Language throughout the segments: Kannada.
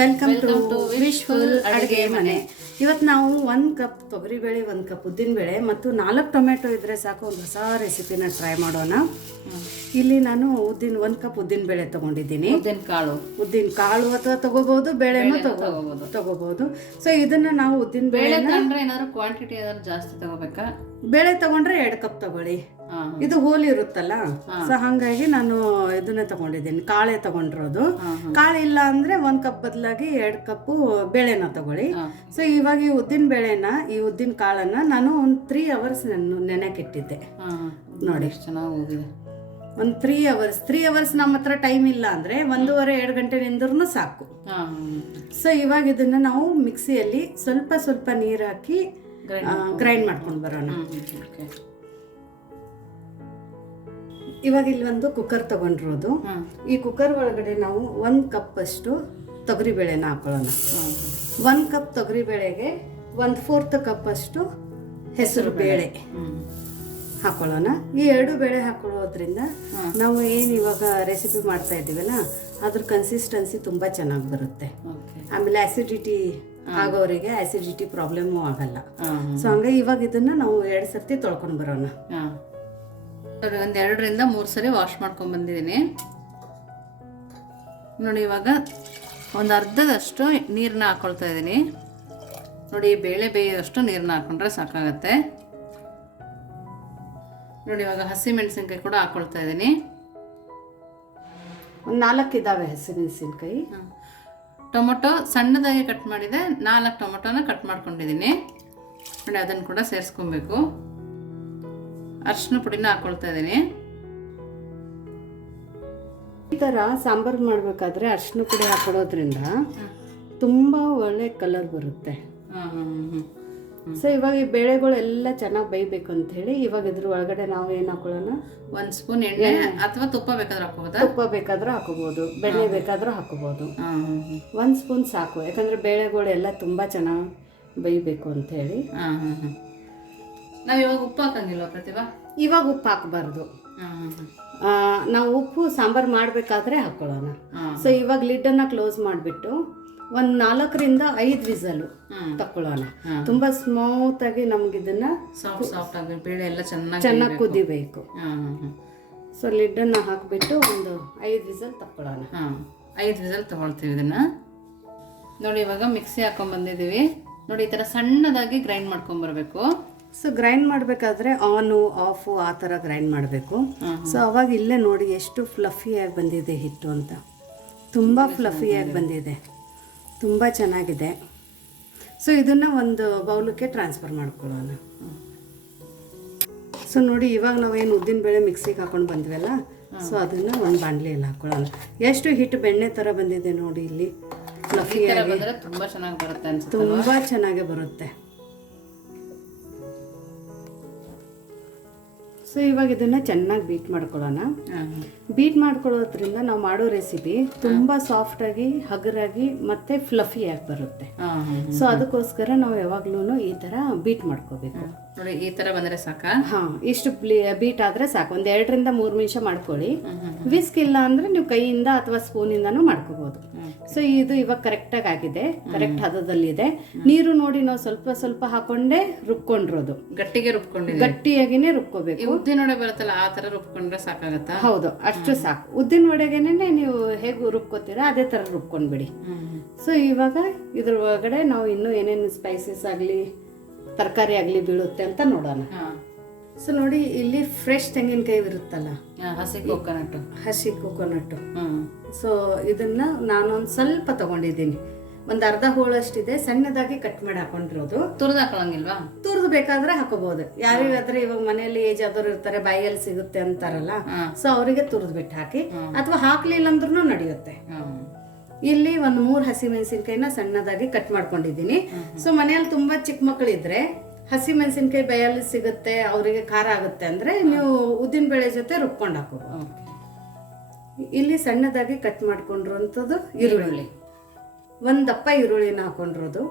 ವೆಲ್ಕಮ್ ಟು ವಿಶ್ಫುಲ್ ಅಡುಗೆ ಮನೆ. ಇವತ್ತು ನಾವು ಒಂದು ಕಪ್ ತೊಗರಿಬೇಳೆ ಒಂದು ಕಪ್ ಉದ್ದಿನಬೇಳೆ ಮತ್ತು ನಾಲ್ಕು ಟೊಮೆಟೊ ಇದ್ರೆ ಸಾಕು ಒಂದು ಹೊಸ ರೆಸಿಪಿನ ಟ್ರೈ ಮಾಡೋಣ. ಇಲ್ಲಿ ನಾನು ಉದ್ದಿನ ಒಂದು ಕಪ್ ಉದ್ದಿನಬೇಳೆ ತೊಗೊಂಡಿದ್ದೀನಿ. ಉದ್ದಿನ ಕಾಳು. ಉದ್ದಿನ ಕಾಳು ಅಥವಾ ತಗೋಬಹುದು ಬೇಳೆನೂ ತಗೋ ತಗೋಬಹುದು. ತಗೋಬಹುದು ಸೊ ಇದನ್ನ ನಾವು ಉದ್ದಿನ ಬೇಳೆ ಬೇಳೆ ಏನಾದ್ರು ಕ್ವಾಂಟಿಟಿ ಏನಾದ್ರು ಜಾಸ್ತಿ ತಗೋಬೇಕಾ? ಬೇಳೆ ತಗೊಂಡ್ರೆ ಎರಡು ಕಪ್ ತಗೊಳ್ಳಿ. ಇದು ಹೋಲ್ ಇರುತ್ತಲ್ಲ? ಸೊ ಹಾಗಾಗಿ ನಾನು ಇದನ್ನೇ ತಗೊಂಡಿದ್ದೀನಿ. ಕಾಳೆ ತಗೊಂಡಿರೋದು. ಕಾಳೆ ಇಲ್ಲ ಅಂದ್ರೆ ಒಂದ್ ಕಪ್ ಬದಲಾಗಿ ಎರಡು ಕಪ್ಪು ಬೇಳೆನ ತಗೊಳ್ಳಿ. ಸೊ ಇವಾಗ ಈ ಉದ್ದಿನ ಬೇಳೆನ ಈ ಉದ್ದಿನ ಕಾಳನ್ನ ನಾನು ಒಂದ್ ತ್ರೀ ಅವರ್ಸ್ ನಾನು ನೆನೆಕಿಟ್ಟಿದ್ದೆ. ನೋಡಿ. ಎಷ್ಟು ಚೆನ್ನಾಗಿ ಹೋಗಿದೆ. ಒಂದು ತ್ರೀ ಅವರ್ಸ್ ತ್ರೀ ಅವರ್ಸ್ ನಮ್ಮ ಹತ್ರ ಟೈಮ್ ಇಲ್ಲ ಅಂದ್ರೆ ಒಂದೂವರೆ ಎರಡು ಗಂಟೆ ನಿಂದ್ರೂ ಸಾಕು. ಸೊ ಇವಾಗ ಇದನ್ನ ನಾವು ಮಿಕ್ಸಿಯಲ್ಲಿ ಸ್ವಲ್ಪ ಸ್ವಲ್ಪ ನೀರು ಹಾಕಿ ಗ್ರೈಂಡ್ ಮಾಡ್ಕೊಂಡು ಬರೋಣ. ಇವಾಗ ಇಲ್ಲಿ ಒಂದು ಕುಕ್ಕರ್ ತಗೊಂಡಿರೋದು. ಈ ಕುಕ್ಕರ್ ಒಳಗಡೆ ನಾವು ಒಂದು ಕಪ್ ಅಷ್ಟು ತೊಗರಿ ಬೇಳೆನ ಹಾಕೊಳ್ಳೋಣ. ಒಂದು ಕಪ್ ತೊಗರಿ ಬೇಳೆಗೆ ಒಂದು ಫೋರ್ತ್ ಕಪ್ ಅಷ್ಟು ಹೆಸರು ಬೇಳೆ ಹಾಕೊಳ್ಳೋಣ. ಈ ಎರಡು ಬೇಳೆ ಹಾಕೊಳ್ಳೋದ್ರಿಂದ ನಾವು ಏನು ಇವಾಗ ರೆಸಿಪಿ ಮಾಡ್ತಾ ಇದ್ದೀವಲ್ಲ ಅದ್ರ ಕನ್ಸಿಸ್ಟೆನ್ಸಿ ತುಂಬ ಚೆನ್ನಾಗಿ ಬರುತ್ತೆ. ಆಮೇಲೆ ಆಸಿಡಿಟಿ ಆಗೋರಿಗೆ ಆಸಿಡಿಟಿ ಪ್ರಾಬ್ಲಮ್ ಆಗಲ್ಲ. ಸೊ ಹಂಗಾಗಿ ಇವಾಗ ಇದನ್ನ ನಾವು ಎರಡು ಸರ್ತಿ ತೊಳ್ಕೊಂಡು ಬರೋಣ. ಒಂದು ಎರಡರಿಂದ ಮೂರು ಸರಿ ವಾಶ್ ಮಾಡ್ಕೊಂಡು ಬಂದಿದ್ದೀನಿ. ನೋಡಿ ಇವಾಗ ಒಂದು ಅರ್ಧದಷ್ಟು ನೀರನ್ನ ಹಾಕ್ಕೊಳ್ತಾ ಇದ್ದೀನಿ. ನೋಡಿ ಬೇಳೆ ಬೇಯೋಷ್ಟು ನೀರನ್ನ ಹಾಕೊಂಡ್ರೆ ಸಾಕಾಗತ್ತೆ. ನೋಡಿ ಇವಾಗ ಹಸಿ ಮೆಣಸಿನ್ಕಾಯಿ ಕೂಡ ಹಾಕ್ಕೊಳ್ತಾ ಇದ್ದೀನಿ. ಒಂದು ನಾಲ್ಕು ಇದ್ದಾವೆ ಹಸಿಮೆಣಸಿನ್ಕಾಯಿ. ಟೊಮೊಟೊ ಸಣ್ಣದಾಗಿ ಕಟ್ ಮಾಡಿದೆ ನಾಲ್ಕು ಟೊಮೊಟೊನ ಕಟ್ ಮಾಡ್ಕೊಂಡಿದ್ದೀನಿ. ನೋಡಿ ಅದನ್ನು ಕೂಡ ಸೇರಿಸ್ಕೊಬೇಕು. ಅರಿಶಿನ ಪುಡಿನ ಹಾಕ್ಕೊಳ್ತಾ ಇದ್ದೀನಿ. ಈ ಥರ ಸಾಂಬಾರು ಮಾಡಬೇಕಾದ್ರೆ ಅರ್ಶಿನ ಪುಡಿ ಹಾಕೊಳ್ಳೋದ್ರಿಂದ ತುಂಬ ಒಳ್ಳೆ ಕಲರ್ ಬರುತ್ತೆ. ಸೊ ಇವಾಗ ಈ ಬೇಳೆಗಳೆಲ್ಲ ಚೆನ್ನಾಗಿ ಬೇಯಬೇಕು ಅಂತ ಹೇಳಿ ಇವಾಗ ಇದ್ರ ಒಳಗಡೆ ನಾವು ಏನು ಹಾಕೊಳ್ಳೋಣ? ಒಂದು ಸ್ಪೂನ್ ಎಣ್ಣೆ ಅಥವಾ ತುಪ್ಪ ಬೇಕಾದ್ರೂ ಹಾಕೋಬಹುದು ತುಪ್ಪ ಬೇಕಾದ್ರೂ ಹಾಕೋಬೋದು ಬೆಣ್ಣೆ ಬೇಕಾದ್ರೂ ಹಾಕೋಬೋದು. ಹಾಂ ಹಾಂ ಒಂದು ಸ್ಪೂನ್ ಸಾಕು ಯಾಕಂದರೆ ಬೇಳೆಗಳೆಲ್ಲ ತುಂಬ ಚೆನ್ನಾಗಿ ಬೇಯಬೇಕು ಅಂತ ಹೇಳಿ ಹಾಂ ಹಾಂ ಹಾಂ ನಾವು ಇವಾಗ ಉಪ್ಪು ಹಾಕಂಗಿಲ್ವ ಪ್ರತಿಭಾ? ಇವಾಗ ಉಪ್ಪು ಹಾಕಬಾರ್ದು. ನಾವು ಉಪ್ಪು ಸಾಂಬಾರು ಮಾಡಬೇಕಾದ್ರೆ ಹಾಕೊಳ್ಳೋಣ. ಸೊ ಇವಾಗ ಲಿಡ್ಡನ್ನು ಕ್ಲೋಸ್ ಮಾಡಿಬಿಟ್ಟು ಒಂದು ನಾಲ್ಕರಿಂದ ಐದು ವಿಸಲು. ತಕ್ಕೊಳ್ಳೋಣ. ತುಂಬಾ ಸ್ಮೂತಾಗಿ ನಮ್ಗೆ ಇದನ್ನ ಸಾಫ್ಟ್ ಸಾಫ್ಟ್ ಆಗಿ ಬೇಳೆ ಎಲ್ಲ ಚೆನ್ನಾಗಿ ಚೆನ್ನಾಗಿ ಕುದಿಬೇಕು. ಸೊ ಲಿಡ್ಡನ್ನು ಹಾಕಿಬಿಟ್ಟು ಒಂದು ಐದು ವಿಸಲ್ ತಕ್ಕೊಳ್ಳೋಣ. ಹಾಂ ಐದು ವಿಸಲ್ ತಗೊಳ್ತೀವಿ ಇದನ್ನು. ನೋಡಿ ಇವಾಗ ಮಿಕ್ಸಿ ಹಾಕೊಂಡ್ ಬಂದಿದೀವಿ ನೋಡಿ ಈ ಥರ ಸಣ್ಣದಾಗಿ ಗ್ರೈಂಡ್ ಮಾಡ್ಕೊಂಬರ್ಬೇಕು ಸೊ ಗ್ರೈಂಡ್ ಮಾಡಬೇಕಾದ್ರೆ ಆನು ಆಫು ಆ ಥರ ಗ್ರೈಂಡ್ ಮಾಡಬೇಕು. ಸೊ ಅವಾಗ ಇಲ್ಲೇ ನೋಡಿ ಎಷ್ಟು ಫ್ಲಫಿಯಾಗಿ ಬಂದಿದೆ ಹಿಟ್ಟು ಅಂತ. ತುಂಬ ಫ್ಲಫಿಯಾಗಿ ಬಂದಿದೆ. ತುಂಬ ಚೆನ್ನಾಗಿದೆ. ಸೊ ಇದನ್ನು ಒಂದು ಬೌಲಕ್ಕೆ ಟ್ರಾನ್ಸ್ಫರ್ ಮಾಡ್ಕೊಳ್ಳೋಣ. ಸೊ ನೋಡಿ ಇವಾಗ ನಾವೇನು ಉದ್ದಿನ ಬೇಳೆ ಮಿಕ್ಸಿಗೆ ಹಾಕೊಂಡು ಬಂದ್ವಲ್ಲ ಸೊ ಅದನ್ನು ಒಂದು ಬಾಂಡ್ಲಿಯಲ್ಲಿ ಹಾಕೊಳ್ಳೋಣ. ಎಷ್ಟು ಹಿಟ್ಟು ಬೆಣ್ಣೆ ಥರ ಬಂದಿದೆ ನೋಡಿ ಇಲ್ಲಿ. ಫ್ಲಫಿಯಾಗಿ ತುಂಬ ಚೆನ್ನಾಗಿ ಬರುತ್ತೆ ತುಂಬ ಚೆನ್ನಾಗೇ ಬರುತ್ತೆ. ಸೊ ಇವಾಗ ಇದನ್ನು ಚೆನ್ನಾಗಿ ಬೀಟ್ ಮಾಡ್ಕೊಳ್ಳೋಣ. ಬೀಟ್ ಮಾಡ್ಕೊಳ್ಳೋದ್ರಿಂದ ನಾವು ಮಾಡೋ ರೆಸಿಪಿ ತುಂಬ ಸಾಫ್ಟಾಗಿ ಹಗರಾಗಿ ಮತ್ತು ಫ್ಲಫಿಯಾಗಿ ಬರುತ್ತೆ. ಹಾಂ ಹಾಂ ಸೊ ಅದಕ್ಕೋಸ್ಕರ ನಾವು ಯಾವಾಗ್ಲೂ ಈ ಥರ ಬೀಟ್ ಮಾಡ್ಕೋಬೇಕು. ನೋಡಿ ಈ ಥರ ಬಂದರೆ ಸಾಕಾ? ಹಾಂ ಇಷ್ಟು ಬೀಟ್ ಆದ್ರೆ ಸಾಕು. ಒಂದು ಎರಡರಿಂದ ಮೂರು ನಿಮಿಷ ಮಾಡ್ಕೊಳ್ಳಿ. ವಿಸ್ಕ್ ಇಲ್ಲ ಅಂದರೆ ನೀವು ಕೈಯಿಂದ ಅಥವಾ ಸ್ಪೂನ್ ಸ್ಪೂನಿಂದನೂ ಮಾಡ್ಕೋಬೋದು. ಸೊ ಇದು ಇವಾಗ ಕರೆಕ್ಟಾಗಿ ಆಗಿದೆ. ಕರೆಕ್ಟ್ ಹದದಲ್ಲಿದೆ. ನೀರು ನೋಡಿ ನಾವು ಸ್ವಲ್ಪ ಸ್ವಲ್ಪ ಹಾಕೊಂಡೇ ರುಬ್ಕೊಂಡಿರೋದು. ಗಟ್ಟಿಗೆ ರುಬ್ಕೊಂಡು ಗಟ್ಟಿಯಾಗಿನೇ ರುಬ್ಕೋಬೇಕು. ಉದ್ದಿನ ವಡೆ ಬರುತ್ತಲ್ಲ ಆ ತರ ರುಬ್ಕೊಂಡ್ರೆ ಸಾಕಾಗತ್ತಾ? ಹೌದು ಅಷ್ಟು ಸಾಕು. ಉದ್ದಿನ ವಡೆಗೆನೆ ನೀವು ಹೇಗೆ ರುಬ್ಕೋತೀರಾ ಅದೇ ತರ ರುಬ್ಕೊಂಡ್ಬಿಡಿ. ಸೊ ಇವಾಗ ಇದ್ರ ಒಳಗಡೆ ನಾವು ಇನ್ನೂ ಏನೇನು ಸ್ಪೈಸಸ್ ಆಗಲಿ ತರಕಾರಿ ಆಗಲಿ ಬೀಳುತ್ತೆ ಅಂತ ನೋಡೋಣ. ಸೊ ನೋಡಿ ಇಲ್ಲಿ ಫ್ರೆಶ್ ತೆಂಗಿನಕಾಯಿ ಇರುತ್ತಲ್ಲ? ಹಸಿ ಕೊಕೊನಟ್ ಹಸಿ ಕೊಕೊನಟ್ ಸೊ ಇದನ್ನ ನಾನೊಂದು ಸ್ವಲ್ಪ ತಗೊಂಡಿದ್ದೀನಿ. ಒಂದು ಅರ್ಧ ಹೋಳಷ್ಟಿದೆ ಸಣ್ಣದಾಗಿ ಕಟ್ ಮಾಡಿ ಹಾಕೊಂಡಿರೋದು. ತುರ್ದು ಹಾಕೊಳಂಗಿಲ್ವಾ? ತುರ್ದು ಬೇಕಾದ್ರೆ ಹಾಕೋಬಹುದು. ಯಾರಿಗಾದ್ರೆ ಇವಾಗ ಮನೆಯಲ್ಲಿ ಏಜ್ ಆದವ್ರು ಇರ್ತಾರೆ ಬಾಯಲ್ಲಿ ಸಿಗುತ್ತೆ ಅಂತಾರಲ್ಲ. ಸೊ ಅವರಿಗೆ ತುರ್ದು ಬಿಟ್ಟು ಹಾಕಿ. ಅಥವಾ ಹಾಕ್ಲಿಲ್ಲ ಅಂದ್ರೂ ನಡೆಯುತ್ತೆ. ಇಲ್ಲಿ ಒಂದು ಮೂರು ಹಸಿ ಮೆಣಸಿನ್ಕಾಯಿನ ಸಣ್ಣದಾಗಿ ಕಟ್ ಮಾಡ್ಕೊಂಡಿದ್ದೀನಿ. ಸೊ ಮನೆಯಲ್ಲಿ ತುಂಬಾ ಚಿಕ್ಕ ಮಕ್ಕಳಿದ್ರೆ ಹಸಿ ಮೆಣಸಿನ್ಕಾಯಿ ಬೈಯಲ್ಲಿ ಸಿಗುತ್ತೆ ಅವರಿಗೆ ಖಾರ ಆಗುತ್ತೆ ಅಂದ್ರೆ ನೀವು ಉದ್ದಿನ ಬೇಳೆ ಜೊತೆ ರುಬ್ಕೊಂಡು ಹಾಕೋಬಹುದು ಇಲ್ಲಿ ಸಣ್ಣದಾಗಿ ಕಟ್ ಮಾಡ್ಕೊಂಡಿರುವಂಥದ್ದು ಈರುಳ್ಳಿ. ಒಂದು ದಪ್ಪ ಈರುಳ್ಳಿನ ಹಾಕೊಂಡಿರೋದು.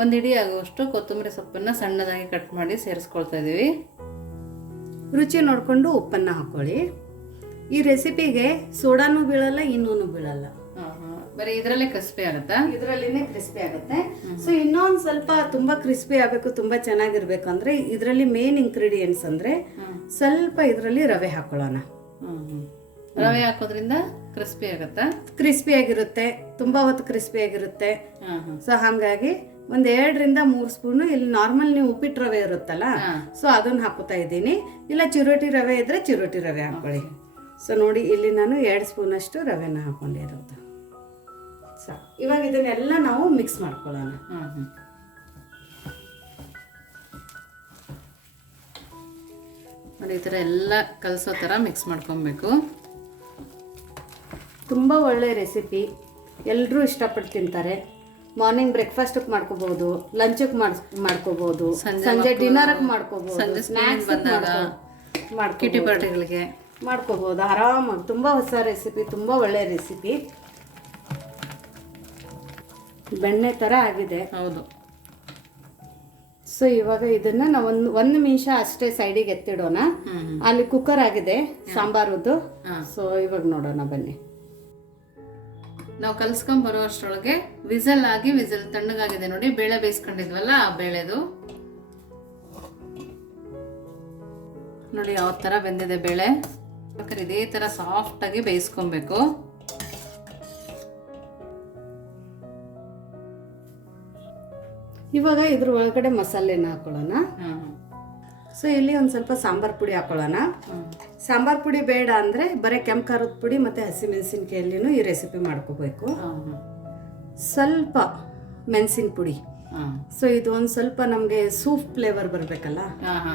ಒಂದು ಇಡೀ ಆಗುವಷ್ಟು ಕೊತ್ತಂಬರಿ ಸೊಪ್ಪನ್ನ ಸಣ್ಣದಾಗಿ ಕಟ್ ಮಾಡಿ ಸೇರಿಸ್ಕೊಳ್ತಾ ಇದೀವಿ. ರುಚಿ ನೋಡಿಕೊಂಡು ಉಪ್ಪನ್ನು ಹಾಕೊಳ್ಳಿ. ಈ ರೆಸಿಪಿಗೆ ಸೋಡಾನು ಬೀಳಲ್ಲ ಇನ್ನೂನು ಬೀಳಲ್ಲ. ಬರೀ ಇದರಲ್ಲೇ ಕ್ರಿಸ್ಪಿ ಆಗುತ್ತಾ? ಇದರಲ್ಲಿನೇ ಕ್ರಿಸ್ಪಿ ಆಗುತ್ತೆ. ಸೊ ಇನ್ನೊಂದು ಸ್ವಲ್ಪ ತುಂಬಾ ಕ್ರಿಸ್ಪಿ ಆಗಬೇಕು ತುಂಬಾ ಚೆನ್ನಾಗಿರ್ಬೇಕು ಅಂದ್ರೆ ಇದರಲ್ಲಿ ಮೇನ್ ಇಂಗ್ರೀಡಿಯೆಂಟ್ಸ್ ಅಂದ್ರೆ ಸ್ವಲ್ಪ ಇದರಲ್ಲಿ ರವೆ ಹಾಕೊಳ್ಳೋಣ. ರವೆ ಹಾಕೋದ್ರಿಂದ ಕ್ರಿಸ್ಪಿ ಆಗುತ್ತಾ? ಕ್ರಿಸ್ಪಿ ಆಗಿರುತ್ತೆ ತುಂಬಾ ಹೊತ್ತು ಕ್ರಿಸ್ಪಿ ಆಗಿರುತ್ತೆ. ಸೊ ಹಾಗಾಗಿ ಒಂದ್ ಎರಡರಿಂದ ಮೂರ್ ಸ್ಪೂನು ಇಲ್ಲಿ ನಾರ್ಮಲ್ ನೀವು ಉಪ್ಪಿಟ್ಟು ರವೆ ಇರುತ್ತಲ್ಲ ಸೊ ಅದನ್ನ ಹಾಕೋತಾ ಇದ್ದೀನಿ. ಇಲ್ಲ ಚಿರೋಟಿ ರವೆ ಇದ್ರೆ ಚಿರೋಟಿ ರವೆ ಹಾಕೊಳ್ಳಿ. ಸೊ ನೋಡಿ ಇಲ್ಲಿ ನಾನು ಎರಡು ಸ್ಪೂನಷ್ಟು ರವೆನ ಹಾಕೊಂಡಿರೋದು. ಸೊ ಇವಾಗ ಇದನ್ನೆಲ್ಲ ನಾವು ಮಿಕ್ಸ್ ಮಾಡ್ಕೊಳ್ಳೋಣ. ನೋಡಿ ಈ ಥರ ಎಲ್ಲ ಕಲಸೋ ಥರ ಮಿಕ್ಸ್ ಮಾಡ್ಕೊಬೇಕು. ತುಂಬ ಒಳ್ಳೆ ರೆಸಿಪಿ ಎಲ್ಲರೂ ಇಷ್ಟಪಟ್ಟು ತಿಂತಾರೆ. ಮಾರ್ನಿಂಗ್ ಬ್ರೇಕ್ಫಾಸ್ಟಿಗೆ ಮಾಡ್ಕೋಬಹುದು ಲಂಚಕ್ಕೆ ಮಾಡ್ ಮಾಡ್ಕೋಬಹುದು ಸಂಜೆ ಡಿನ್ನರ್ಗೆ ಮಾಡ್ಕೋಬಹುದು ಸ್ನ್ಯಾಕ್ಸ್ ಕಿಟಿ ಪಾರ್ಟಿಗಳಿಗೆ ಮಾಡ್ಕೋಬಹುದು ಆರಾಮಾಗಿ ತುಂಬ ಹೊಸ ರೆಸಿಪಿ ತುಂಬ ಒಳ್ಳೆ ರೆಸಿಪಿ ಬೆಣ್ಣೆ ಥರ ಆಗಿದೆ. ಹೌದು. ಸೊ ಇವಾಗ ಇದನ್ನ ನಾವು ಒಂದು ಒಂದು ನಿಮಿಷ ಅಷ್ಟೇ ಸೈಡಿಗೆ ಎತ್ತಿಡೋಣ. ಅಲ್ಲಿ ಕುಕ್ಕರ್ ಆಗಿದೆ ಸಾಂಬಾರದ್ದು. ಸೊ ಇವಾಗ ನೋಡೋಣ ಬನ್ನಿ. ನಾವು ಕಲ್ಸ್ಕೊಂಡ್ ಬರೋ ಅಷ್ಟರೊಳಗೆ ವಿಸಲ್ ಆಗಿ ವಿಸಲ್ ತಣ್ಣಗಾಗಿದೆ ನೋಡಿ ಬೇಳೆ ಬೇಯಿಸ್ಕೊಂಡಿದ್ವಲ್ಲ ಆ ಬೇಳೆದು. ನೋಡಿ ಯಾವ ಥರ ಬೆಂದಿದೆ ಬೇಳೆ. ಬೇಕಾದ್ರೆ ಇದೇ ಥರ ಸಾಫ್ಟ್ ಆಗಿ ಬೇಯಿಸ್ಕೊಬೇಕು. ಇವಾಗ ಇದ್ರ ಒಳಗಡೆ ಮಸಾಲೆನ ಹಾಕೊಳ್ಳೋಣ. ಸೊ ಇಲ್ಲಿ ಒಂದು ಸ್ವಲ್ಪ ಸಾಂಬಾರ್ ಪುಡಿ ಹಾಕೊಳ್ಳೋಣ. ಸಾಂಬಾರ್ ಪುಡಿ ಬೇಡ ಅಂದರೆ ಬರೀ ಕೆಂಪು ಖಾರದ ಪುಡಿ ಮತ್ತು ಹಸಿಮೆಣಸಿನ್ಕಾಯಲ್ಲಿನೂ ಈ ರೆಸಿಪಿ ಮಾಡ್ಕೋಬೇಕು. ಸ್ವಲ್ಪ ಮೆಣಸಿನ ಪುಡಿ. ಸೊ ಇದು ಒಂದು ಸ್ವಲ್ಪ ನಮಗೆ ಸೂಪ್ ಫ್ಲೇವರ್ ಬರಬೇಕಲ್ಲ?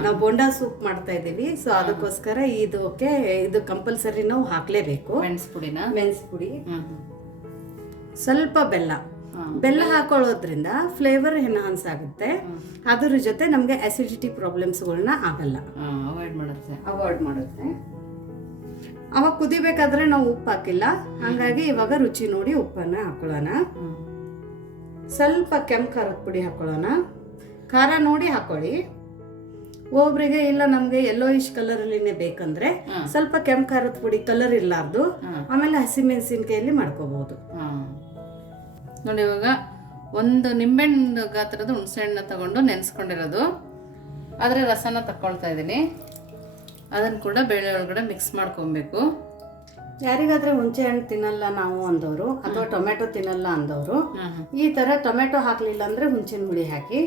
ನಾವು ಬೋಂಡಾ ಸೂಪ್ ಮಾಡ್ತಾ ಇದ್ದೀವಿ. ಸೊ ಅದಕ್ಕೋಸ್ಕರ ಇದಕ್ಕೆ ಇದು ಕಂಪಲ್ಸರಿ ನಾವು ಹಾಕಲೇಬೇಕು. ಮೆಣಸು ಪುಡಿನ? ಮೆಣಸು ಪುಡಿ. ಸ್ವಲ್ಪ ಬೆಲ್ಲ. ಬೆಲ್ಲ ಹಾಕೊಳ್ಳೋದ್ರಿಂದ ಫ್ಲೇವರ್ ಎನ್ಹಾನ್ಸ್ ಆಗುತ್ತೆ. ಅದ್ರ ಜೊತೆ ನಮಗೆ ಅಸಿಡಿಟಿ ಪ್ರಾಬ್ಲಮ್ಸ್ಗಳನ್ನ ಆಗಲ್ಲ. ಅವಾಯ್ಡ್ ಮಾಡುತ್ತೆ. ಅವಾಯ್ಡ್ ಮಾಡುತ್ತೆ. ಅವಾಗ ಕುದಿಬೇಕಾದ್ರೆ ನಾವು ಉಪ್ಪು ಹಾಕಿಲ್ಲ. ಹಾಗಾಗಿ ಇವಾಗ ರುಚಿ ನೋಡಿ ಉಪ್ಪನ್ನ ಹಾಕೊಳ್ಳೋಣ. ಸ್ವಲ್ಪ ಕೆಂಪು ಖಾರದ ಪುಡಿ ಹಾಕೊಳ್ಳೋಣ. ಖಾರ ನೋಡಿ ಹಾಕೊಳ್ಳಿ. ಒಬ್ಬರಿಗೆ ಇಲ್ಲ ನಮಗೆ ಯೆಲ್ಲೋಯಿಶ್ ಕಲರಲ್ಲಿನೇ ಬೇಕಂದ್ರೆ ಸ್ವಲ್ಪ ಕೆಂಪು ಖಾರದ ಪುಡಿ ಕಲರ್ ಇರಲಾರ್ದು. ಆಮೇಲೆ ಹಸಿಮೆಣಸಿನ್ಕಾಯಲ್ಲಿ ಮಾಡ್ಕೋಬಹುದು. ನೋಡಿ ಇವಾಗ ಒಂದು ನಿಂಬೆಹಣ್ಣು ಗಾತ್ರದ ಹುಣಸೆಹಣ್ಣು ತಗೊಂಡು ನೆನೆಸ್ಕೊಂಡಿರೋದು. ಅದರ ರಸನ ತಕ್ಕೊಳ್ತಾ ಇದ್ದೀನಿ. ಅದನ್ನು ಕೂಡ ಬೇಳೆ ಒಳಗಡೆ ಮಿಕ್ಸ್ ಮಾಡ್ಕೊಬೇಕು. ಯಾರಿಗಾದ್ರೆ ಹುಣಸೆ ಹಣ್ಣು ತಿನ್ನಲ್ಲ ನಾವು ಅಂದವರು ಅಥವಾ ಟೊಮೆಟೊ ತಿನ್ನಲ್ಲ ಅಂದವರು ಈ ತರ ಟೊಮೆಟೊ ಹಾಕ್ಲಿಲ್ಲ ಅಂದ್ರೆ ಹುಂಚಿನ ಹುಳಿ ಹಾಕಿ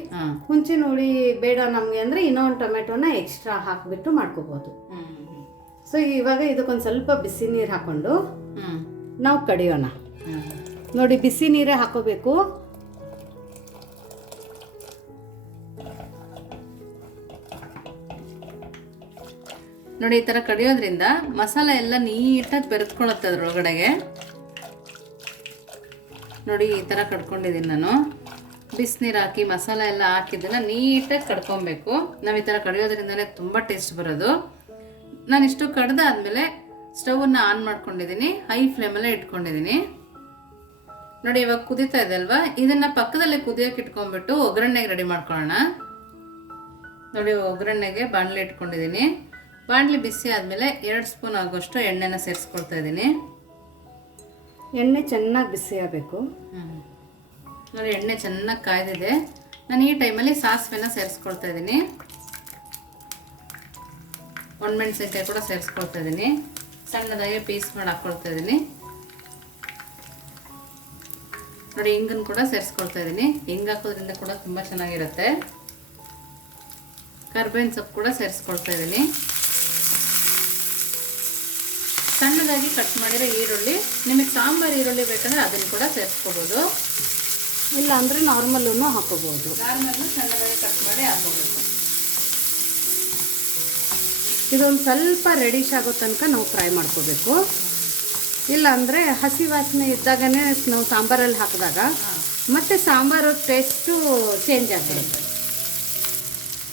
ಹುಂಚಿನ ಹುಳಿ ಬೇಡ ನಮಗೆ ಅಂದ್ರೆ ಇನ್ನೊಂದು ಟೊಮೆಟೊನ ಎಕ್ಸ್ಟ್ರಾ ಹಾಕ್ಬಿಟ್ಟು ಮಾಡ್ಕೋಬಹುದು ಸೊ ಇವಾಗ ಇದಕ್ಕೊಂದು ಸ್ವಲ್ಪ ಬಿಸಿ ನೀರು ಹಾಕೊಂಡು ನಾವು ಕಡಿಯೋಣ. ನೋಡಿ ಬಿಸಿ ನೀರೇ ಹಾಕೋಬೇಕು. ನೋಡಿ, ಈ ಥರ ಕಡಿಯೋದ್ರಿಂದ ಮಸಾಲೆ ಎಲ್ಲ ನೀಟಾಗಿ ಬೆರೆತ್ಕೊಳತ್ತೆ ಅದರೊಳಗಡೆಗೆ. ನೋಡಿ, ಈ ಥರ ಕಡ್ಕೊಂಡಿದ್ದೀನಿ ನಾನು. ಬಿಸಿನೀರು ಹಾಕಿ, ಮಸಾಲೆ ಎಲ್ಲ ಹಾಕಿದ್ದೆಲ್ಲ ನೀಟಾಗಿ ಕಡ್ಕೊಬೇಕು. ನಾವು ಈ ಥರ ಕಡಿಯೋದ್ರಿಂದಲೇ ತುಂಬ ಟೇಸ್ಟ್ ಬರೋದು. ನಾನು ಇಷ್ಟು ಕಡ್ದಾದ್ಮೇಲೆ ಸ್ಟವನ್ನು ಆನ್ ಮಾಡ್ಕೊಂಡಿದ್ದೀನಿ. ಹೈ ಫ್ಲೇಮಲ್ಲೇ ಇಟ್ಕೊಂಡಿದ್ದೀನಿ. ನೋಡಿ, ಇವಾಗ ಕುದೀತಾ ಇದೆ ಅಲ್ವಾ? ಇದನ್ನ ಪಕ್ಕದಲ್ಲಿ ಕುದಿಯೋಕೆ ಇಟ್ಕೊಂಡ್ಬಿಟ್ಟು ಒಗ್ಗರಣೆಗೆ ರೆಡಿ ಮಾಡ್ಕೊಳ್ಳೋಣ. ನೋಡಿ, ಒಗ್ಗರಣೆಗೆ ಬಾಣಲೆ ಇಟ್ಕೊಂಡಿದ್ದೀನಿ. ಬಾಣಲೆ ಬಿಸಿ ಆದಮೇಲೆ ಎರಡು ಸ್ಪೂನ್ ಆಗೋಷ್ಟು ಎಣ್ಣೆನ ಸೇರಿಸ್ಕೊಳ್ತಾ ಇದ್ದೀನಿ. ಎಣ್ಣೆ ಚೆನ್ನಾಗಿ ಬಿಸಿ ಆಗಬೇಕು. ನೋಡಿ ಎಣ್ಣೆ ಚೆನ್ನಾಗಿ ಕಾಯ್ದಿದೆ. ನಾನು ಈ ಟೈಮಲ್ಲಿ ಸಾಸಿವೆನ ಸೇರಿಸ್ಕೊಳ್ತಾ ಇದ್ದೀನಿ. ಒಣಮೆಣಸಿನ್ಕಾಯಿ ಕೂಡ ಸೇರಿಸ್ಕೊಳ್ತಾ ಇದ್ದೀನಿ. ಸಣ್ಣದಾಗಿ ಪೀಸ್ ಮಾಡಿ ಹಾಕ್ಕೊಳ್ತಾ ಇದ್ದೀನಿ. ನೋಡಿ ಹಿಂಗನ್ನು ಕೂಡ ಸೇರಿಸ್ಕೊಳ್ತಾ ಇದ್ದೀನಿ. ಹಿಂಗೆ ಹಾಕೋದ್ರಿಂದ ಕೂಡ ತುಂಬ ಚೆನ್ನಾಗಿರುತ್ತೆ. ಕರ್ಬೇವಿನ ಸೊಪ್ಪು ಕೂಡ ಸೇರಿಸ್ಕೊಳ್ತಾ ಇದ್ದೀನಿ. ಸಣ್ಣದಾಗಿ ಕಟ್ ಮಾಡಿರೋ ಈರುಳ್ಳಿ ನಿಮಗೆ ಸಾಂಬಾರು ಈರುಳ್ಳಿ ಬೇಕಂದ್ರೆ ಅದನ್ನು ಕೂಡ ಸೇರಿಸ್ಕೋಬೋದು. ಇಲ್ಲ ಅಂದ್ರೆ ನಾರ್ಮಲ್ಲೂ ಹಾಕೋಬಹುದು ನಾರ್ಮಲ್ಲು ಸಣ್ಣದಾಗಿ ಕಟ್ ಮಾಡಿ ಹಾಕೋಬೇಕು ಇದೊಂದು ಸ್ವಲ್ಪ ರೆಡಿಶ್ ಆಗೋ ತನಕ ನಾವು ಫ್ರೈ ಮಾಡ್ಕೋಬೇಕು. ಇಲ್ಲ ಅಂದರೆ ಹಸಿ ವಾಸನೆ ಇದ್ದಾಗನೇ ನಾವು ಸಾಂಬಾರಲ್ಲಿ ಹಾಕಿದಾಗ ಮತ್ತೆ ಸಾಂಬಾರು ಟೇಸ್ಟು ಚೇಂಜ್ ಆಗ್ಬಿಡುತ್ತೆ.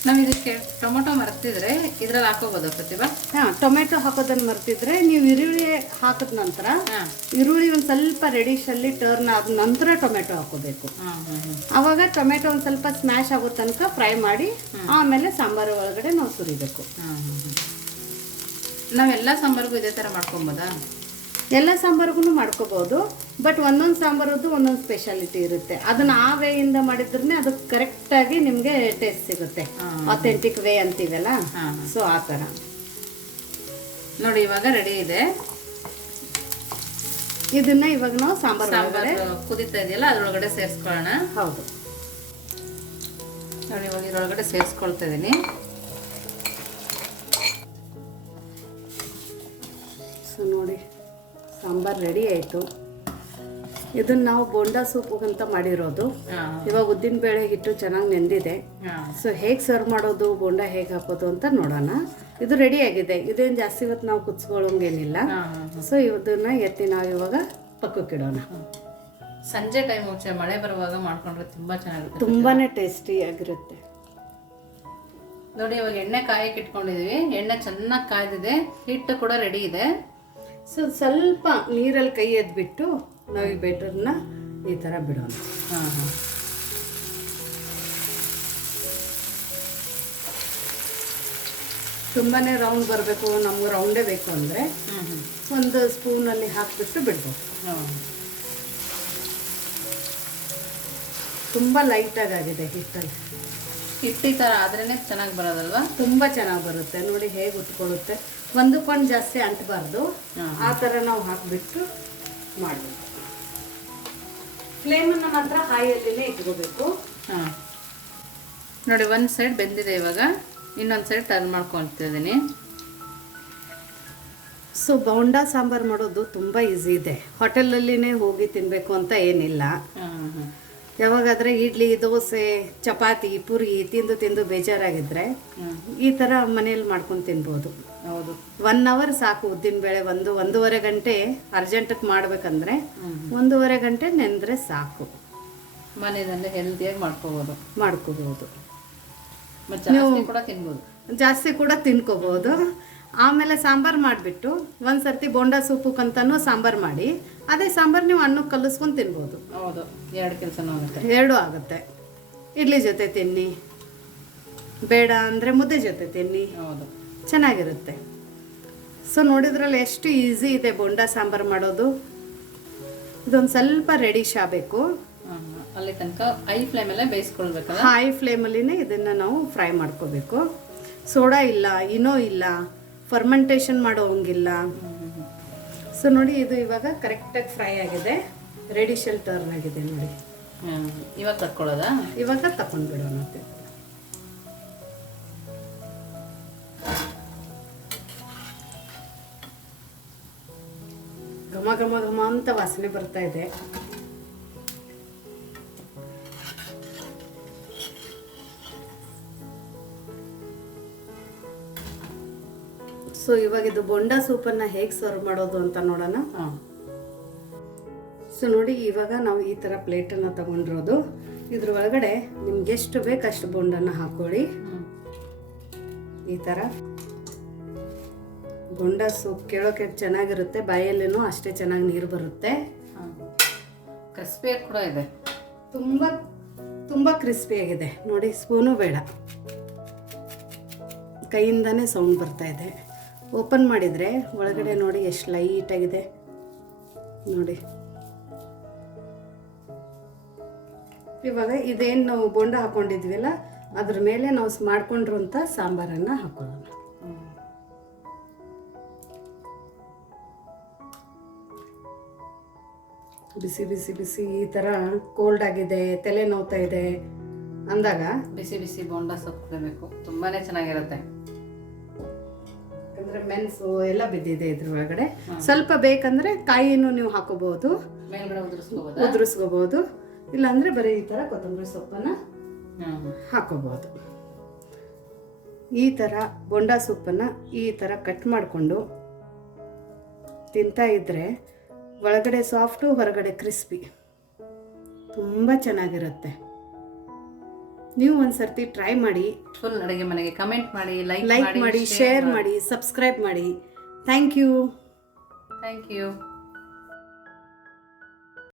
ನಾವು ಇದಕ್ಕೆ ಟೊಮೊಟೊ ಮರ್ತಿದ್ರೆ ಇದ್ರಲ್ಲಿ ಹಾಕೋಬೋದಾ ಪ್ರತಿಭಾ? ಹಾಂ ಟೊಮೆಟೊ ಹಾಕೋದನ್ನು ಮರ್ತಿದ್ರೆ ನೀವು ಈರುಳ್ಳಿ ಹಾಕಿದ ನಂತರ ಈರುಳ್ಳಿ ಒಂದು ಸ್ವಲ್ಪ ರೆಡಿಶಲ್ಲಿ ಟರ್ನ್ ಆದ ನಂತರ ಟೊಮೆಟೊ ಹಾಕೋಬೇಕು. ಆವಾಗ ಟೊಮೆಟೊ ಒಂದು ಸ್ವಲ್ಪ ಸ್ಮ್ಯಾಶ್ ಆಗೋ ತನಕ ಫ್ರೈ ಮಾಡಿ ಆಮೇಲೆ ಸಾಂಬಾರು ಒಳಗಡೆ ನಾವು ಸುರಿಬೇಕು. ನಾವೆಲ್ಲ ಸಾಂಬಾರಿಗೂ ಇದೇ ಥರ ಮಾಡ್ಕೊಬೋದಾ? ಎಲ್ಲ ಸಾಂಬಾರಿಗೂ ಮಾಡ್ಕೋಬೋದು ಬಟ್ ಒಂದೊಂದು ಸಾಂಬಾರದ್ದು ಒಂದೊಂದು ಸ್ಪೆಷಾಲಿಟಿ ಇರುತ್ತೆ. ಅದನ್ನ ಆ ವೇಯಿಂದ ಮಾಡಿದ್ರೆ ಅದು ಕರೆಕ್ಟಾಗಿ ನಿಮಗೆ ಟೇಸ್ಟ್ ಸಿಗುತ್ತೆ. ಅಥೆಂಟಿಕ್ ವೇ ಅಂತೀವಲ್ಲ? ಸೊ ಆ ಥರ ನೋಡಿ ಇವಾಗ ರೆಡಿ ಇದೆ. ಇದನ್ನ ಇವಾಗ ನಾವು ಸಾಂಬಾರ್ ಕುದಿತಾ ಕುದೀತಾ ಇದೆಯಲ್ಲ ಅದ್ರೊಳಗಡೆ ಸೇರಿಸ್ಕೊಳ್ಳೋಣ. ಹೌದು. ನೋಡಿ ಇವಾಗ ಇದ್ರೊಳಗಡೆ ಸೇರಿಸ್ಕೊಳ್ತಾ ಇದ್ದೀನಿ ಸಾಂಬಾರ್ ರೆಡಿ ಆಯಿತು. ಇದನ್ನ ನಾವು ಬೋಂಡಾ ಸೂಪ್ಗಂತ ಮಾಡಿರೋದು. ಇವಾಗ ಉದ್ದಿನ ಬೇಳೆ ಹಿಟ್ಟು ಚೆನ್ನಾಗಿ ನೆಂದಿದೆ. ಸೊ ಹೇಗೆ ಸರ್ವ್ ಮಾಡೋದು ಬೋಂಡಾ ಹೇಗೆ ಹಾಕೋದು ಅಂತ ನೋಡೋಣ. ಇದು ರೆಡಿ ಆಗಿದೆ. ಇದೇನು ಜಾಸ್ತಿ ಇವತ್ತು ನಾವು ಕುಚ್ಕೊಳ್ಳೋಂಗೇನಿಲ್ಲ ಸೊ ಇದನ್ನ ಎತ್ತಿ ನಾವು ಇವಾಗ ಪಕ್ಕಕ್ಕಿಡೋಣ ಸಂಜೆ ಟೈಮ್ ಮುಂಚೆ ಮಳೆ ಬರುವಾಗ ಮಾಡ್ಕೊಂಡ್ರೆ ತುಂಬ ಚೆನ್ನಾಗಿರುತ್ತೆ ತುಂಬಾನೇ ಟೇಸ್ಟಿ ಆಗಿರುತ್ತೆ. ನೋಡಿ ಇವಾಗ ಎಣ್ಣೆ ಕಾಯಕ್ಕೆ ಇಟ್ಕೊಂಡಿದೀವಿ. ಎಣ್ಣೆ ಚೆನ್ನಾಗಿ ಕಾಯ್ದಿದೆ. ಹಿಟ್ಟು ಕೂಡ ರೆಡಿ ಇದೆ. ಸೊ ಸ್ವಲ್ಪ ನೀರಲ್ಲಿ ಕೈ ಎದ್ಬಿಟ್ಟು ನಾವು ಈ ಬೆಟರ್ನ ಈ ಥರ ಬಿಡೋಣ. ಹಾಂ ಹಾಂ. ತುಂಬಾ ರೌಂಡ್ ಬರಬೇಕು ನಮ್ಗೆ ರೌಂಡೇ ಬೇಕು ಅಂದರೆ ಒಂದು ಸ್ಪೂನಲ್ಲಿ ಹಾಕಿಬಿಟ್ಟು ಬಿಡ್ಬೋದು. ಹಾಂ. ತುಂಬ ಲೈಟಾಗಿ ಆಗಿದೆ ಹಿಟ್ಟಲ್ಲಿ. ಹಿಟ್ಟಿ ಥರ ಆದ್ರೇ ಚೆನ್ನಾಗಿ ಬರೋದಲ್ವಾ? ತುಂಬ ಚೆನ್ನಾಗಿ ಬರುತ್ತೆ. ನೋಡಿ ಹೇಗೆ ಉಟ್ಕೊಳ್ಳುತ್ತೆ. ಒಂದಕ್ಕೊಂದು ಜಾಸ್ತಿ ಅಂಟಬಾರ್ದು. ಆ ಥರ ನಾವು ಹಾಕಿಬಿಟ್ಟು ಮಾಡಬೇಕು. ಫ್ಲೇಮನ್ನು ಮಾತ್ರ ಹಾಯಲ್ಲಿನೇ ಇಟ್ಕೋಬೇಕು. ಹಾಂ. ನೋಡಿ ಒಂದು ಸೈಡ್ ಬೆಂದಿದೆ ಇವಾಗ. ಇನ್ನೊಂದು ಸೈಡ್ ಟರ್ನ್ ಮಾಡ್ಕೊಳ್ತಿದ್ದೀನಿ ಸೊ ಬೌಂಡ ಸಾಂಬಾರು ಮಾಡೋದು ತುಂಬ ಈಸಿ ಇದೆ. ಹೋಟೆಲಲ್ಲಿನೇ ಹೋಗಿ ತಿನ್ನಬೇಕು ಅಂತ ಏನಿಲ್ಲ. ಹಾಂ ಹಾಂ. ಯಾವಾಗಾದರೆ ಇಡ್ಲಿ ದೋಸೆ ಚಪಾತಿ ಪುರಿ ತಿಂದು ತಿಂದು ಬೇಜಾರಾಗಿದ್ದರೆ ಈ ಥರ ಮನೇಲಿ ಮಾಡ್ಕೊಂಡು ತಿನ್ಬೋದು. ಹೌದು. ಒನ್ ಅವರ್ ಸಾಕು ಉದ್ದಿನಬೇಳೆ ಒಂದು ಒಂದೂವರೆ ಗಂಟೆ ಅರ್ಜೆಂಟಕ್ಕೆ ಮಾಡಬೇಕಂದ್ರೆ ಒಂದೂವರೆ ಗಂಟೆ ನೆಂದರೆ ಸಾಕು. ಮನೆಯಲ್ಲೇ ಹೆಲ್ದಿಯಾಗಿ ಮಾಡ್ಕೋಬೋದು. ಮಾಡ್ಕೋಬೋದು. ನೀವು ಜಾಸ್ತಿ ಕೂಡ ತಿನ್ಬೋದು. ಜಾಸ್ತಿ ಕೂಡ ತಿನ್ಕೋಬೋದು. ಆಮೇಲೆ ಸಾಂಬಾರು ಮಾಡಿಬಿಟ್ಟು ಒಂದು ಸರ್ತಿ ಬೋಂಡಾ ಸೂಪಕ್ಕಂತನೂ ಸಾಂಬಾರು ಮಾಡಿ ಅದೇ ಸಾಂಬಾರು ನೀವು ಅನ್ನಕ್ಕೆ ಕಲಿಸ್ಕೊಂಡು ತಿನ್ಬೋದು. ಹೌದು ಎರಡು ಕೆಲಸನೂ ಆಗುತ್ತೆ. ಎರಡೂ ಆಗುತ್ತೆ. ಇಡ್ಲಿ ಜೊತೆ ತಿನ್ನಿ ಬೇಡ ಅಂದರೆ ಮುದ್ದೆ ಜೊತೆ ತಿನ್ನಿ ಹೌದು. ಚೆನ್ನಾಗಿರುತ್ತೆ. ಸೊ ನೋಡಿದ್ರಲ್ಲಿ ಎಷ್ಟು ಈಸಿ ಇದೆ ಬೋಂಡ ಸಾಂಬಾರು ಮಾಡೋದು. ಇದೊಂದು ಸ್ವಲ್ಪ ರೆಡಿಶ್ ಆಗಬೇಕು ಅಲ್ಲಿ ತನಕ ಐ ಫ್ಲೇಮಲ್ಲೇ ಬೇಯಿಸ್ಕೊಳ್ಬೇಕಲ್ಲ? ಹೈ ಫ್ಲೇಮಲ್ಲಿನೇ ಇದನ್ನು ನಾವು ಫ್ರೈ ಮಾಡ್ಕೋಬೇಕು. ಸೋಡಾ ಇಲ್ಲ ಇನೋ ಇಲ್ಲ ಫರ್ಮೆಂಟೇಷನ್ ಮಾಡೋ ಹಂಗಿಲ್ಲ. ಸೊ ನೋಡಿ ಇದು ಇವಾಗ ಕರೆಕ್ಟಾಗಿ ಫ್ರೈ ಆಗಿದೆ. ರೆಡಿಶಲ್ ಟರ್ನ್ ಆಗಿದೆ ನೋಡಿ. ಇವಾಗ ತಕ್ಕೊಳ್ಳೋದ? ಇವಾಗ ತಗೊಂಡ್ಬಿಡೋಣ ಮತ್ತೆ. ಘಮ ಘಮ ಘಮ ಅಂತ ವಾಸನೆ ಬರ್ತಾ ಇದೆ. ಸೊ ಇವಾಗ ಇದು ಬೊಂಡಾ ಸೂಪನ್ನು ಹೇಗೆ ಸರ್ವ್ ಮಾಡೋದು ಅಂತ ನೋಡೋಣ. ಹಾಂ. ಸೊ ನೋಡಿ ಇವಾಗ ನಾವು ಈ ಥರ ಪ್ಲೇಟನ್ನು ತಗೊಂಡಿರೋದು. ಇದ್ರ ಒಳಗಡೆ ನಿಮ್ಗೆ ಎಷ್ಟು ಬೇಕು ಅಷ್ಟು ಬೊಂಡನ್ನು ಹಾಕೊಳ್ಳಿ. ಈ ಥರ ಬೊಂಡ ಸೂಪ್ ಕೇಳೋಕೆ ಚೆನ್ನಾಗಿರುತ್ತೆ. ಬಾಯಲ್ಲೇನೂ ಅಷ್ಟೇ ಚೆನ್ನಾಗಿ ನೀರು ಬರುತ್ತೆ. ಕ್ರಿಸ್ಪಿಯಾಗಿ ಕೂಡ ಇದೆ. ತುಂಬ ತುಂಬ ಕ್ರಿಸ್ಪಿಯಾಗಿದೆ ನೋಡಿ ಸ್ಪೂನು ಬೇಡ. ಕೈಯಿಂದನೇ ಸೌಂಡ್ ಬರ್ತಾ ಇದೆ. ಓಪನ್ ಮಾಡಿದರೆ ಒಳಗಡೆ ನೋಡಿ ಎಷ್ಟು ಲೈಟಾಗಿದೆ ನೋಡಿ. ಇವಾಗ ಇದೇನು ನಾವು ಬೋಂಡ ಹಾಕೊಂಡಿದ್ವಲ್ಲ, ಅದ್ರ ಮೇಲೆ ನಾವು ಮಾಡ್ಕೊಂಡಿರುವಂಥ ಸಾಂಬಾರನ್ನು ಹಾಕೊಳ್ಳೋಣ. ಬಿಸಿ ಬಿಸಿ ಬಿಸಿ ಈ ಥರ ಕೋಲ್ಡ್ ಆಗಿದೆ, ತಲೆ ನೋವ್ತಾ ಇದೆ ಅಂದಾಗ ಬಿಸಿ ಬಿಸಿ ಬೋಂಡ ಸೊಪ್ಪು ತುಂಬಾ ಚೆನ್ನಾಗಿರುತ್ತೆ. ಯಾಕಂದ್ರೆ ಮೆಣಸು ಎಲ್ಲ ಬಿದ್ದಿದೆ ಇದ್ರ ಒಳಗಡೆ ಸ್ವಲ್ಪ ಬೇಕಂದ್ರೆ ಕಾಯಿನೂ ನೀವು ಹಾಕೋಬಹುದು. ಮೇಲ್ಗಡೆ ಉದುರಿಸ್ಕೋಬಹುದು? ಇಲ್ಲಾಂದ್ರೆ ಬರೀ ಈ ಥರ ಕೊತ್ತಂಬರಿ ಸೊಪ್ಪನ್ನು ಹಾಕೋಬಹುದು. ಈ ಥರ ಬೊಂಡ ಸೊಪ್ಪನ್ನು ಈ ಥರ ಕಟ್ ಮಾಡಿಕೊಂಡು ತಿಂತಾ ಇದ್ರೆ ಒಳಗಡೆ ಸಾಫ್ಟು ಹೊರಗಡೆ ಕ್ರಿಸ್ಪಿ. ತುಂಬ ಚೆನ್ನಾಗಿರುತ್ತೆ. ನೀವು ಒಂದ್ಸರ್ತಿ ಟ್ರೈ ಮಾಡಿ. ಫುಲ್ ಅಡುಗೆ ಮನೆಗೆ ಕಮೆಂಟ್ ಮಾಡಿ ಲೈಕ್ ಲೈಕ್ ಮಾಡಿ ಶೇರ್ ಮಾಡಿ. ಸಬ್ಸ್ಕ್ರೈಬ್ ಮಾಡಿ. Thank you thank you